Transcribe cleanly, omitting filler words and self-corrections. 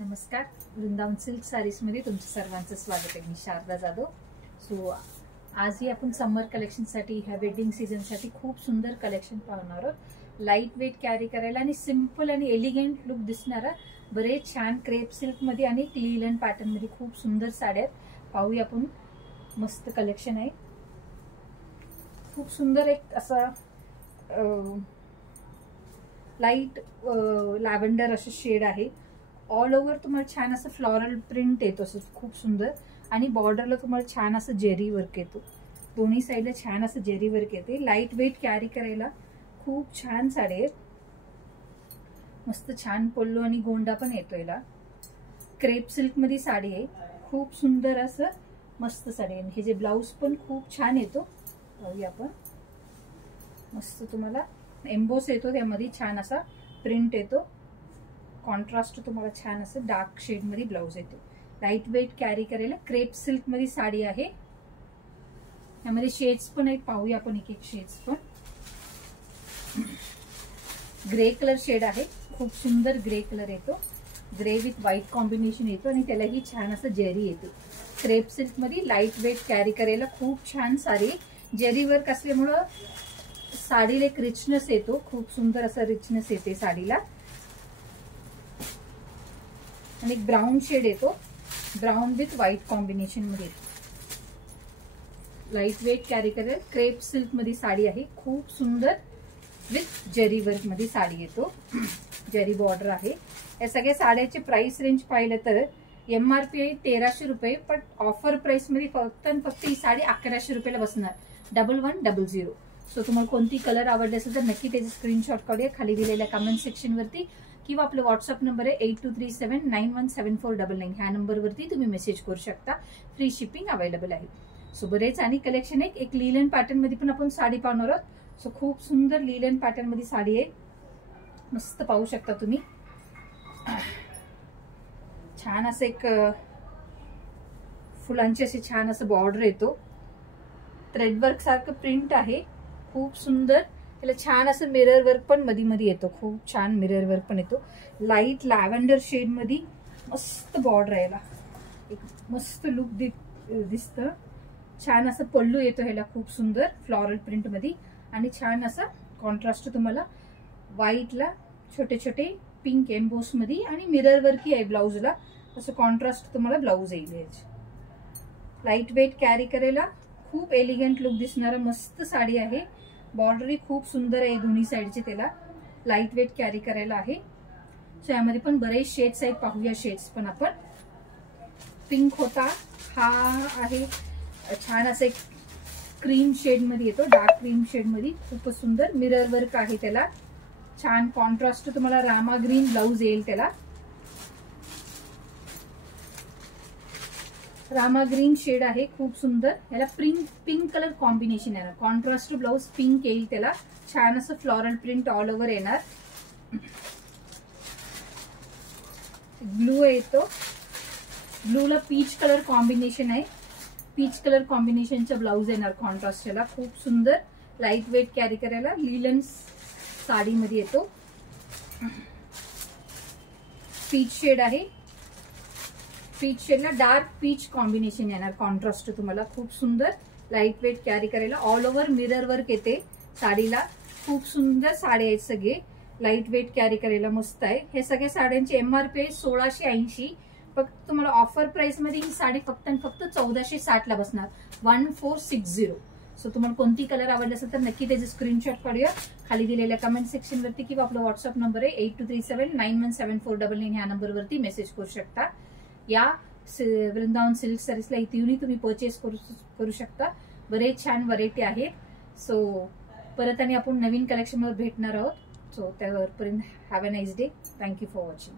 नमस्कार, Vrindavan silk sarees मध्ये तुमचं सर्वांचं स्वागत आहे। मी शारदा जाधव। सो आजही आपण समर कलेक्शन साठी ह्या वेडिंग सीजन साठी खूप सुंदर कलेक्शन पाहणार आहोत। लाईट वेट कॅरी करायला आणि सिंपल आणि एलिगंट लुक दिसणारा बरेच छान क्रेप सिल्क मध्ये आणि लिलन पॅटर्न मध्ये खूप सुंदर साड्या पाहूया आपण। मस्त कलेक्शन आहे, खूप सुंदर एक असा लाईट लॅव्हेंडर असं शेड आहे। ऑल ओव्हर तुम्हाला छान असं फ्लोरल प्रिंट येतो, असं खूप सुंदर। आणि बॉर्डरला तुम्हाला छान असं जेरी वर्क येतो, दोन्ही साइडला छान असं जेरी वर्क येते। लाईट वेट कॅरी करायला खूप छान साडी आहे, मस्त छान पल्लू आणि गोंडा पण येतो याला। क्रेप सिल्क मध्ये साडी आहे, खूप सुंदर असं मस्त साडी आहे। हे जे ब्लाउज पण खूप छान येतो, बघूया आपण। मस्त तुम्हाला एम्बोस येतो, त्यामध्ये छान असा प्रिंट येतो। कॉन्ट्रास्ट तुम्हाला छान असं डार्क शेड मध्ये ब्लाउज येतो। लाईट वेट कॅरी करायला क्रेप सिल्क मध्ये साडी आहे। यामध्ये शेड्स पण आहेत, पाहूया आपण एक एक शेड्स पण। ग्रे कलर शेड आहे, खूप सुंदर ग्रे कलर येतो। ग्रे विथ व्हाईट कॉम्बिनेशन येतो आणि त्यालाही छान असं जेरी येतो। क्रेप सिल्क मध्ये लाईट वेट कॅरी करायला खूप छान साडी, जेरी वर्क असल्यामुळं साडीला एक रिचनेस येतो, खूप सुंदर असा रिचनेस येते साडीला। आणि एक ब्राउन शेड येतो, ब्राउन विथ व्हाईट कॉम्बिनेशन मध्ये। लाईट वेट कॅरी करायला क्रेप सिल्क मध्ये साडी आहे, खूप सुंदर विथ जरी वर्क मध्ये साडी येतो। जरी बॉर्डर आहे। या सगळ्या साड्याचे प्राइस रेंज पाहिलं तर MRP आहे 1300 रुपये, पण ऑफर प्राइस मध्ये फक्त ही साडी 1100 रुपयाला बसणार, 1100। सो तुम्हाला कोणती कलर आवडले असेल तर नक्की त्याचे स्क्रीनशॉट काढूया खाली दिलेल्या कमेंट सेक्शन वरती, किंवा आपला व्हॉट्सअप नंबर आहे 8237917499। ह्या नंबरवरती तुम्ही मेसेज करू शकता, फ्री शिपिंग अवेलेबल आहे। सो बरेच आणि कलेक्शन आहे। एक लिलन पॅटर्न मध्ये पण आपण साडी पाहणार आहोत। सो खूप सुंदर लिलन पॅटर्न मध्ये साडी आहे, मस्त पाहू शकता तुम्ही। छान असं एक फुलांचे असे छान असं बॉर्डर येतो, थ्रेड वर्क सारखं प्रिंट आहे, खूप सुंदर। त्याला छान असं मिरर वर्क पण मध्ये मध्ये येतो, खूप छान मिरर वर्क पण येतो। लाईट लॅव्हेंडर शेड मध्ये मस्त बॉर्डर आहे, एक मस्त लुक दिसतं। छान असं पल्लू येतो ह्याला, खूप सुंदर फ्लोरल प्रिंट मध्ये। आणि छान असा कॉन्ट्रास्ट तुम्हाला व्हाईटला छोटे छोटे पिंक एम्बोस मध्ये आणि मिरर वर्क आहे ब्लाउजला, असं कॉन्ट्रास्ट तुम्हाला ब्लाउज येईल। लाईट वेट कॅरी करायला खूप एलिगंट लुक दिसणारा मस्त साडी आहे। बॉर्डर खूप सुंदर आहे दोन्ही साइडचे, त्याला लाईट वेट कॅरी करायला आहे। सो यामध्ये पण बरेच शेड्स आहेत, पाहूया शेड्स पण आपण। पिंक होता, हा आहे छान असं एक क्रीम शेड मध्ये येतो, डार्क क्रीम शेड मध्ये, खूपच सुंदर मिरर वर्क आहे त्याला। छान कॉन्ट्रास्ट तुम्हाला रामा ग्रीन ब्लाउज येईल त्याला, रामा ग्रीन शेड आहे, खूप सुंदर। याला पिंक कलर कॉम्बिनेशन आहे, कॉन्ट्रास्ट ब्लाउज पिंक येईल त्याला। छान असं फ्लोरल प्रिंट ऑल ओव्हर येणार। ब्लू येतो, ब्लूला पीच कलर कॉम्बिनेशन आहे, पीच कलर कॉम्बिनेशनचा ब्लाउज येणार कॉन्ट्रास्ट याला, खूप सुंदर। लाईट वेट कॅरी करायला लिलन साडी मध्ये येतो। पीच शेड आहे, पीच शेडला डार्क पीच कॉम्बिनेशन येणार कॉन्ट्रास्ट तुम्हाला, खूप सुंदर। लाईट वेट कॅरी करायला ऑल ओव्हर मिरर वर्क येते साडीला, खूप सुंदर साडी आहेत सगळे। लाईट वेट कॅरी करायला मस्त आहे। हे सगळ्या साड्यांची MRP आहे 1680, फक्त तुम्हाला ऑफर प्राइस मध्ये ही साडी फक्त 1460 ला बसणार, 1460। सो तुम्हाला कोणती कलर आवडली असेल तर नक्की त्याचे स्क्रीनशॉट काढूया खाली दिलेल्या कमेंट सेक्शन वरती, किंवा आपला व्हॉट्सअप नंबर आहे 8237917499। ह्या नंबरवरती मेसेज करू शकता। या वृंदावन सिल्क सारीजला इथे येऊन तुम्ही परचेस करू शकता, बरेच छान व्हरायटी आहेत। सो परत आणि आपण नवीन कलेक्शन मध्ये भेटणार आहोत। सो त्यावरपर्यंत have a nice day, thank you for watching.